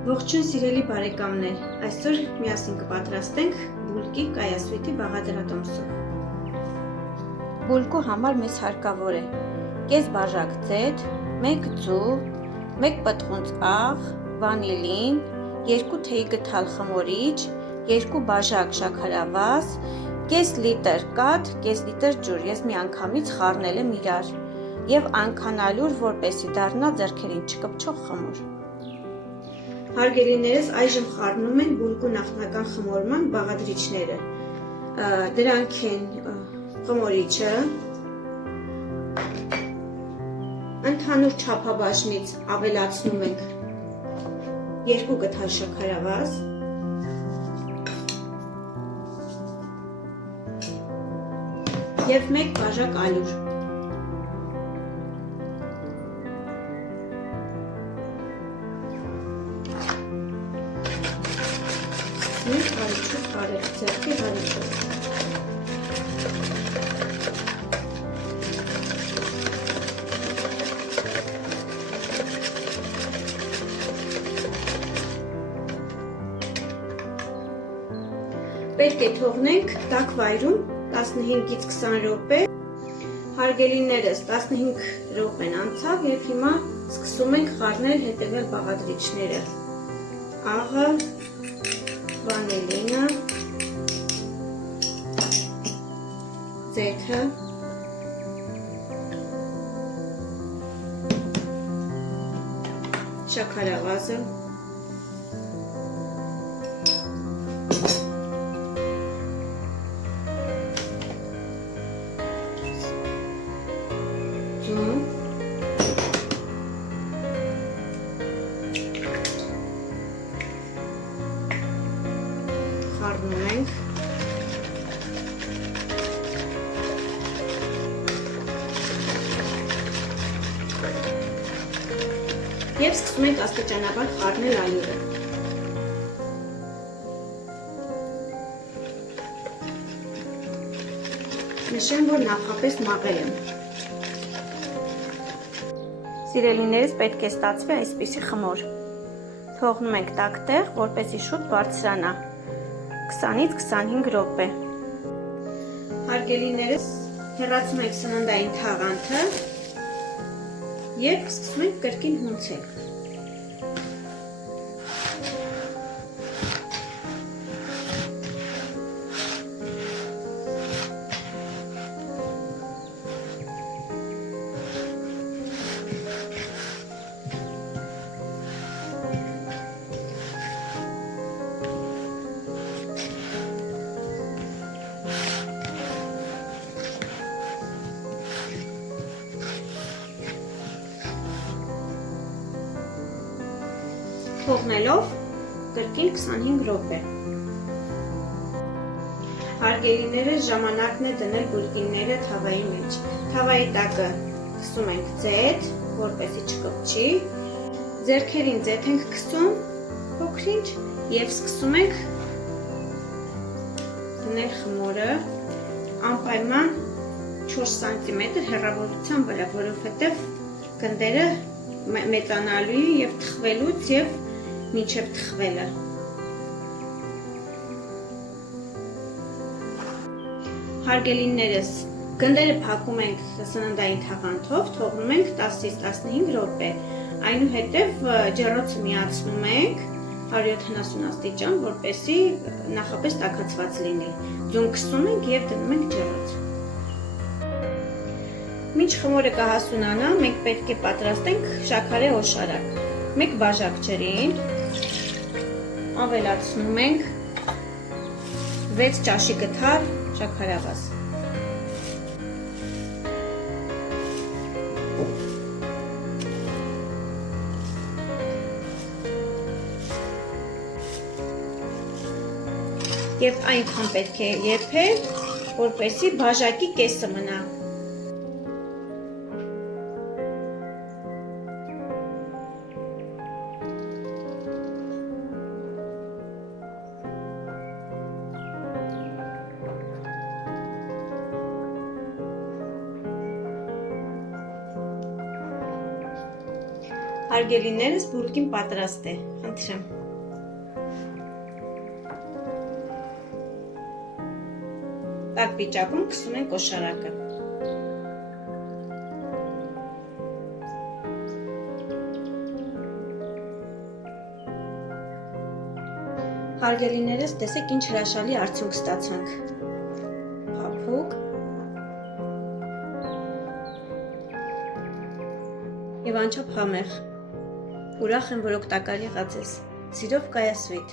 Ողջույն սիրելի բարեկամներ, այսօր միասին կպատրաստենք բուլկի կայասվետի բաղադրատոմսով։ Բուլկու համար մեզ հարկավոր է կես բաժակ ձեթ, 1 ձու, 1 պտղունց աղ, վանիլին, 2 թեյ գդալ խմորիչ, 2 բաժակ շաքարավազ, կես լիտր կաթ, կես լիտր ջուր, ես միանգամից խառնել եմ իրար և այնքանալուր, որպեսզի դառնա ձեռքերին չկպչող խմոր։ Հարգելիներս, այժմ խառնում են բուլկու նախնական խմորման բաղադրիչները։ Դրանք են խմորիչը, ընդհանուր չափաբաժնից ավելացնում ենք 2 գդալ շաքարավազ, և 1 բաժակ ալյուր։ Հարիչով հարել, ձեռքի հարիչով։ Պետք է թողնենք տաք վայրում 15-ից 20 րոպե։ Հարգելիներս, 15 րոպեն անցավ և հիմա սկսում ենք խառնել հետևյալ բաղադրիչները։ Աղը, վանիլինը, ձեթը, շաքարավազը, ձուն, խառնում ենք, և սկսում ենք աստիճանաբար խառնել ալյուրը։ Նշեմ, որ նախապես մաղել եմ։ Սիրելիներս, պետք է ստացվի այսպիսի խմոր։ Թողնում ենք տաք տեղ, որպեսզի շուտ բարձրանա։ 20-ից 25 րոպե։ Հարգելիներս, հեռացում ենք սննդային թաղանթը և սկսում ենք կրկին հունցել։ Թողնելով կրկին 25 րոպե։ Հարգելիներս, ժամանակն է դնել բուլկիները թավայի մեջ։ Թավայի տակը քսում ենք ձեթ, որպեսզի չկպչի։ Ձեռքերին ձեթ ենք քսում փոքրինչ և սկսում ենք դնել խմորը անպայման 4 սանտիմետր հեռավորության վրա, որովհետև գնդերը մեծանալու է և թխվելուց և մինչև թխվելը։ Հարգելիներս, գնդերը փակում ենք սննդային թաղանթով, թողնում ենք 10-ից 15 րոպե, այնուհետև ջեռոցը միացնում ենք 170 աստիճան, որպեսզի նախապես տաքացված լինի։ Ձուն քսում ենք և դնում ենք ջեռոց։ Մինչ խմորը կհասունանա, մենք պետք է պատրաստենք շաքարե օշարակ։ 1 բաժակ ջրին ավելացնում ենք 6 ճաշի գդալ շաքարավազ։ Եվ այնքան պետք է եփել, որպեսզի բաժակի կեսը մնա։ Հարգելիներս, բուրգին պատրաստ է, խնդրեմ։ Տաք վիճակում քսում ենք օշարակը։ Հարգելիներս, տեսեք ինչ հրաշալի արդյունք ստացանք։ Փափուկ և անչափ համեղ։ Ուրախ եմ, որ օգտակար եղած ես։ Սիրով, Կայասվիթ։